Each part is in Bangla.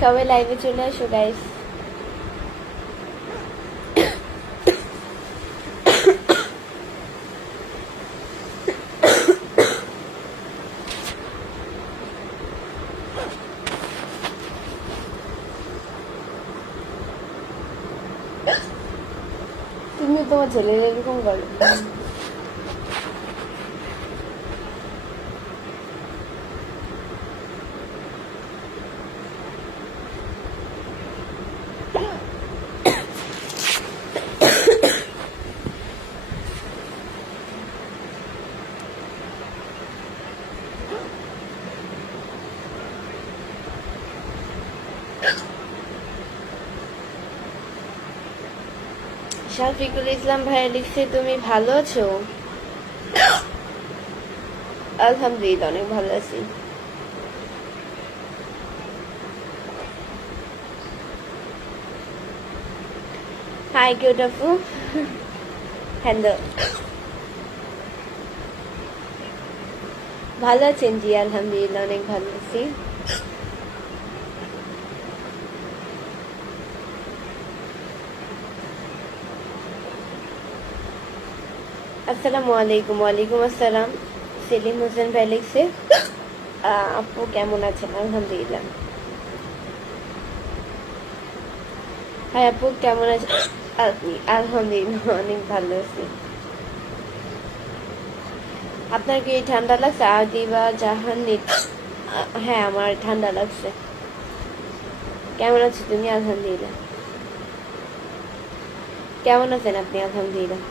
সবাই লাইভে চলে আসো গাইস। তুমি তোমার ছেলের এরকম করো। শাফিকুল ইসলাম ভাইয়া লিখছে তুমি ভালো আছো? আলহামদুলিল্লাহ অনেক ভালো আছি। হাই কিউট আপু। হ্যালো, ভালো আছেন? জি আলহামদুলিল্লাহ অনেক ভালো আছি। আসসালামু আলাইকুম। ওয়ালাইকুম আসসালাম। সেলিম হোসেন ভাই লিখছে আপু কেমন আছেন? আলহামদুলিল্লাহ। হাই আপু কেমন আছেন আপনি? আলহামদুলিল্লাহ অনেক ভালো আছি। আপনার কি ঠান্ডা লাগছে? আদিবা জাহান হ্যাঁ আমার ঠান্ডা লাগছে। কেমন আছো তুমি? আলহামদুলিল্লাহ। কেমন আছেন আপনি? আলহামদুলিল্লাহ।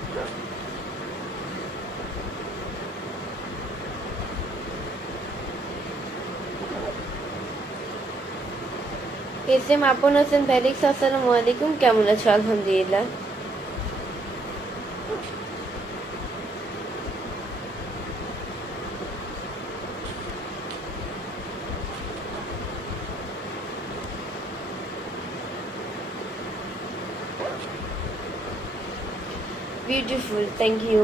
এস এম আপন হোসেন ফেলিক্স আসসালামু আলাইকুম, কেমন আছো? আলহামদুলিল্লাহ। Beautiful, thank you.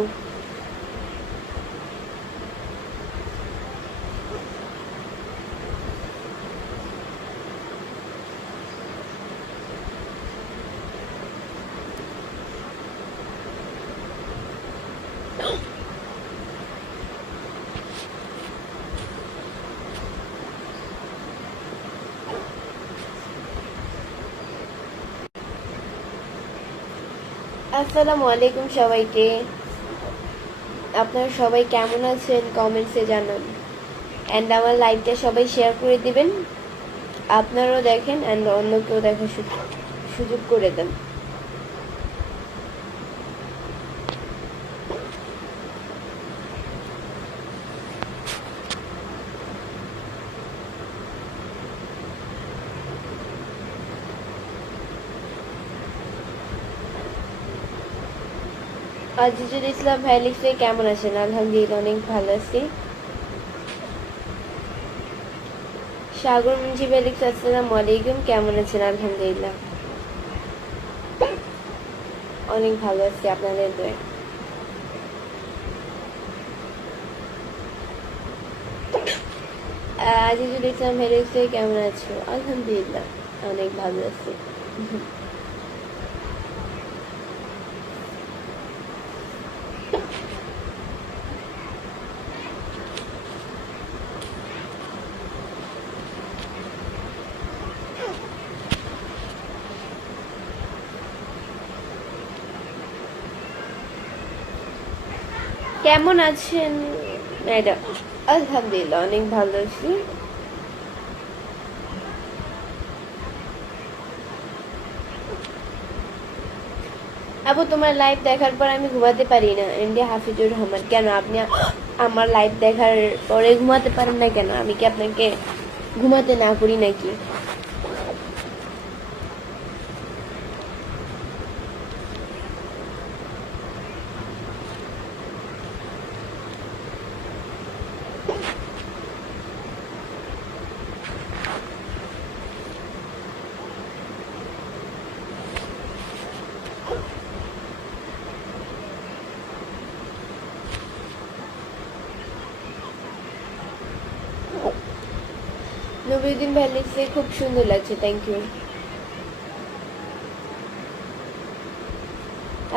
আসসালামু আলাইকুম সবাইকে। আপনারা সবাই কেমন আছেন কমেন্টসে জানান। অ্যান্ড আমার লাইভটা সবাই শেয়ার করে দিবেন, আপনারাও দেখেন অ্যান্ড অন্যকেও দেখার সুযোগ করে দেন। আজিজুল ইসলাম ভাই লিখছে কেমন আছেন? আলহামদুলিল্লাহ অনেক ভালো আছি। সাগর মুন্সি ভাই লিখছে আসসালামু আলাইকুম, কেমন আছেন? আলহামদুলিল্লাহ অনেক ভালো আছি আপনাদের দোয়ায়। আজিজুল ইসলাম ভাই লিখছে কেমন আছো? আলহামদুলিল্লাহ অনেক ভালো আছি। কেমন আছেন ম্যাডাম? আলহামদুলিল্লাহ অনেক ভালো আছি। আপু তোমার লাইভ দেখার পর আমি ঘুমাতে পারি না। ইন্ডিয়া হাফিজুর রহমান, কেন আপনি আমার লাইভ দেখার পরে ঘুমাতে পারেন না কেন? আমি কি আপনাকে ঘুমাতে না করি নাকি? নবীউদ্দিন ভাই লিখছে খুব সুন্দর লাগছে, থ্যাংক ইউ।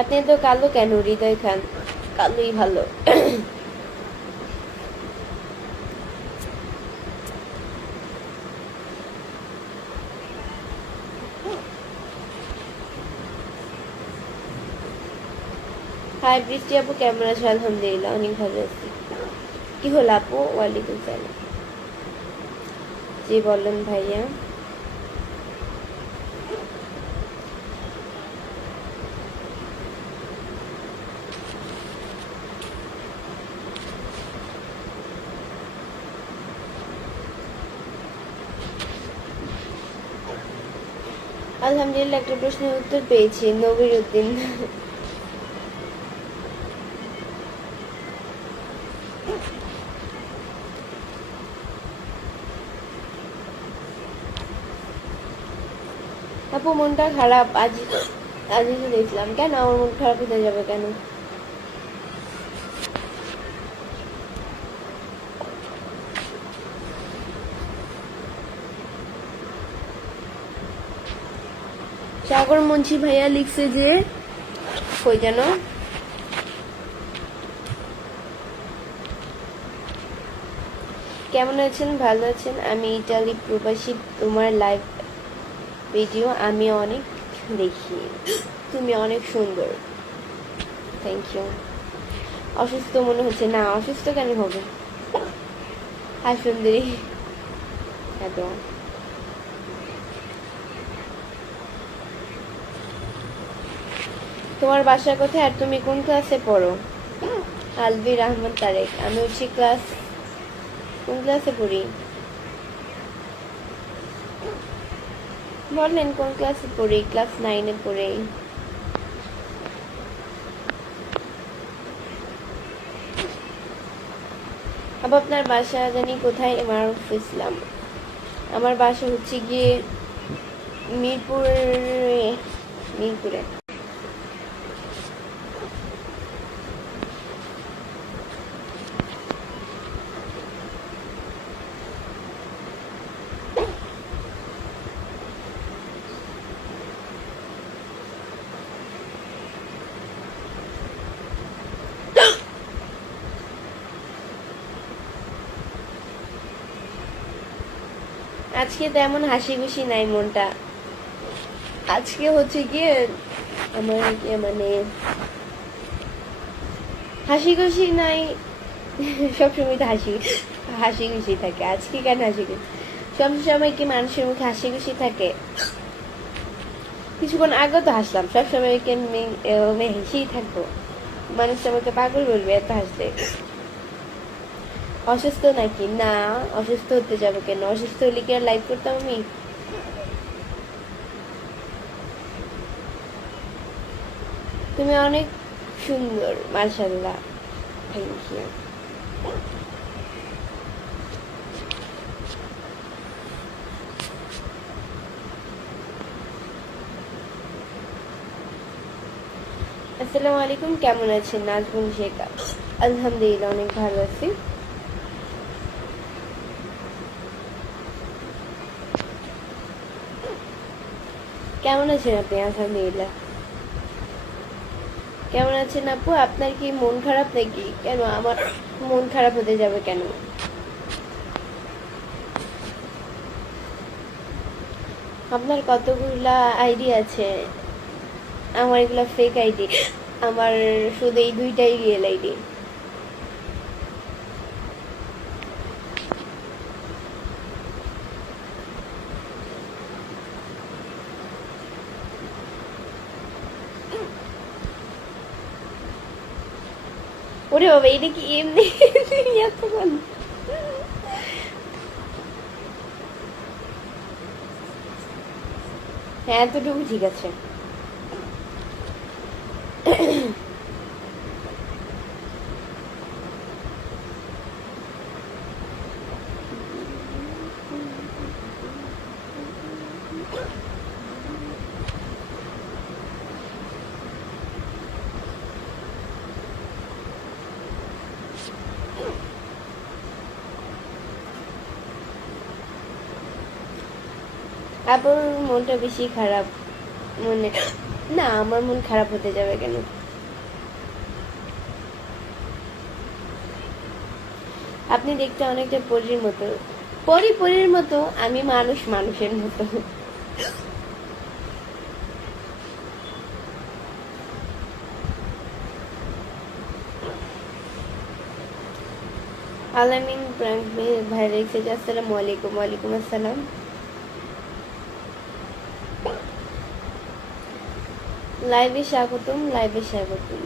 আপনি তো কালো কেন হৃদয় খান? কালোই ভালো। হাই বৃষ্টি আপু, কেমন আছো? আলহামদুলিল্লাহ অনেক ভালো আছি। কি হলো আপু? ওয়ালাইকুম সালাম। জি বলেন ভাইয়া। আলহামদুলিল্লাহ একটা প্রশ্নের উত্তর পেয়েছি, নবীরউদ্দিন। আপু মনটা খারাপ আজই তো দেখলাম। কেন আমার মন খারাপ হতে যাবে কেন? সাগর মুন্সি ভাইয়া লিখছে যে কই যেন, কেমন আছেন? ভালো আছেন? আমি ইটালি প্রবাসী, তোমার লাইভ ভিডিও আমি অনেক দেখি, তুমি অনেক সুন্দর, থ্যাংক ইউ। অসুস্থ মনে হচ্ছে? না, অসুস্থ কেন হবে? হাই সুন্দরী। হ্যালো, তোমার বাসা কোথায় আর তুমি কোন ক্লাসে পড়ো? আলবির আহমদ তারেক। আমি হচ্ছি কোন ক্লাসে পড়ি? বললেন কোন ক্লাসে পড়ি? ক্লাস 9-এ পড়ি। আবার আপনার বাসা জানি কোথায়? মারুফ ইসলাম। আমার বাসা হচ্ছে গিয়ে মিরপুরে। আজকে তেমন হাসি খুশি নাই মনটা। আজকে হচ্ছে গিয়ে আমার মানে হাসি খুশি নাই। সবসময় তো হাসি খুশি থাকে। আজকে কেন হাসি খুশি? সবসময় কি মানুষের মুখে হাসি খুশি থাকে? কিছুক্ষণ আগেও তো হাসলাম। সবসময় কি আমি হেসেই থাকবো? মানুষ আমাকে পাগল বলবে এত হাসলে। অসুস্থ নাকি? না, অসুস্থ হতে যাবো কেন? অসুস্থ হলে কি আর লাইভ করতাম আমি? তুমি অনেক সুন্দর, মাশাআল্লাহ, থ্যাংক ইউ। আসসালামু আলাইকুম, কেমন আছেন? নাজমুল শেখা। আলহামদুলিল্লাহ অনেক ভালো আছি। কেমন আছেন আপনি? আলহামদুলিল্লাহ। কেমন আছেন আপু? আপনার কি মন খারাপ নাকি? কেন আমার মন খারাপ হতে যাবে কেন? আপনার কতগুলা আইডি আছে? আমার এগুলা ফেক আইডি। আমার শুধু এই 2টাই রিয়েল আইডি। ওরে বাবা, এটা কি এমনি এতক্ষণ? হ্যাঁ, এতটুকু ঠিক আছে। আপুর মনটা বেশি খারাপ মনে না, আমার মন খারাপ হতে যাবে কেন? আপনি দেখতে অনেকটা পরীর মতো। পরীর মতো, আমি মানুষের মতো। আলামিন ভাই রেখেছে যে আসসালামু আলাইকুম। ওয়ালাইকুম আসসালাম। লাইভে স্বাগতম, লাইভে স্বাগতম।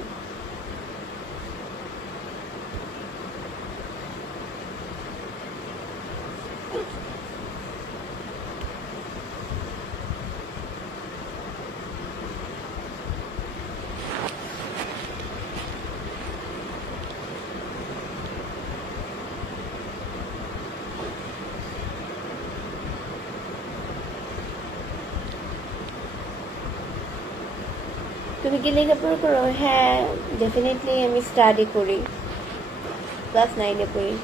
তুমি কি লেখাপড়া করো? হ্যাঁ, ডেফিনেটলি আমি স্টাডি করি, ক্লাস 9-এ পড়ি।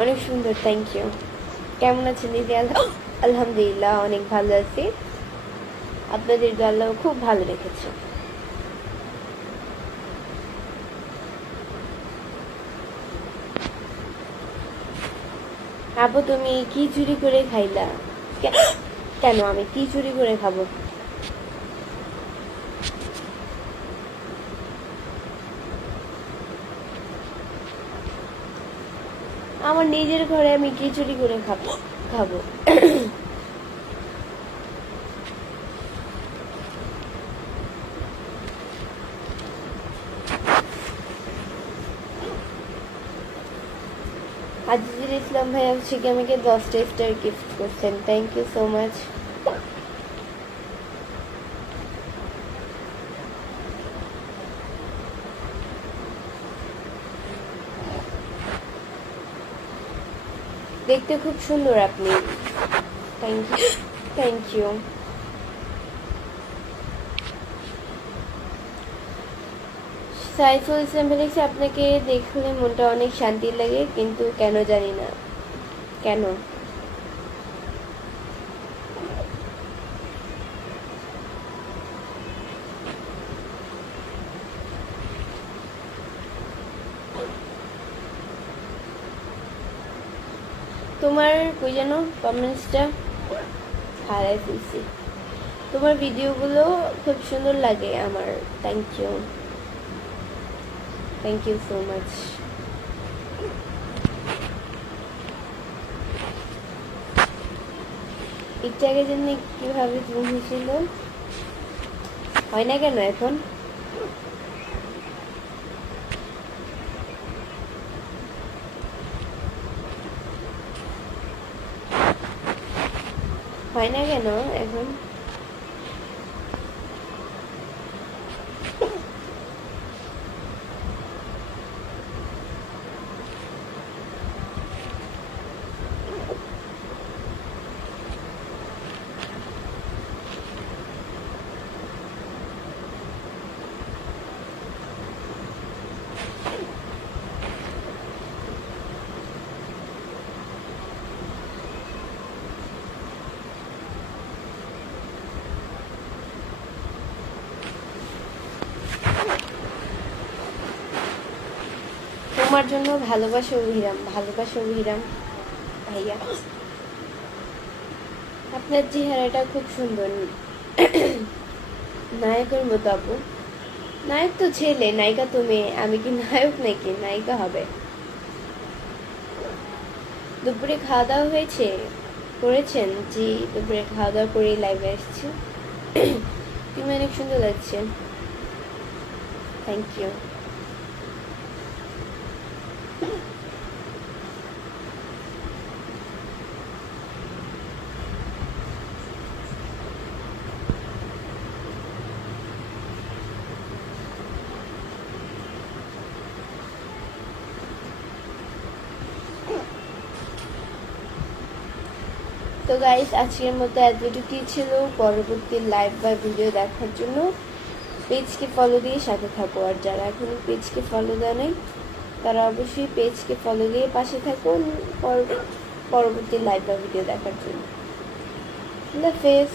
অনেক সুন্দর, থ্যাংক ইউ। কেমন আছেন দিদি? আলহামদুলিল্লাহ, অনেক ভালো আছি। আপনাদের আল্লাহ খুব ভালো রেখেছে। আপু তুমি কি চুরি করে খাইলা? কেন আমি কি চুরি করে খাবো? আমার নিজের ঘরে আমি কি চুরি করে খাবো? আজিজুল ইসলাম ভাই হচ্ছে কি আমাকে 10টা স্টার গিফট করছেন, থ্যাংক ইউ সো মাচ। দেখতে খুব সুন্দর আপনি, thank you, thank you. Saiful Islam লিখছে আপনাকে দেখলে মনটা অনেক শান্তি লাগে, কিন্তু কেন জানি না কেন। তোমার কই যেন কমেন্টসটা হারাই ফেলছি। তোমার ভিডিওগুলো খুব সুন্দর লাগে আমার, thank you, thank you so much. একটু আগে জন্য কিভাবে ঘুম হয়েছিল? হয় না কেন এখন? হয় না কেন এখন? তোমার জন্য ভালোবাসা অভিরাম, ভালোবাসা অভিরাম ভাইয়া। আপনার চেহারাটা খুব সুন্দর, নায়কের মতো আপু। নায়ক তো ছেলে, নায়িকা তো মেয়ে। আমি কি নায়ক নাকি নায়িকা হবে? দুপুরে খাওয়া দাওয়া হয়েছে? করেছেন? জি, দুপুরে খাওয়া দাওয়া করে লাইভে আসছি। তুমি অনেক সুন্দর লাগছে, থ্যাংক ইউ। তো গাইস আজকের মতো এতটুকুই ছিল। পরবর্তী লাইভ বা ভিডিও দেখার জন্য পেজকে ফলো দিয়ে সাথে থাকো। আর যারা এখনো পেজকে ফলো দেয় নাই তারা অবশ্যই পেজকে ফলো দিয়ে পাশে থাকুন পরবর্তী লাইভ বা ভিডিও দেখার জন্য। আল্লাহ হাফেজ।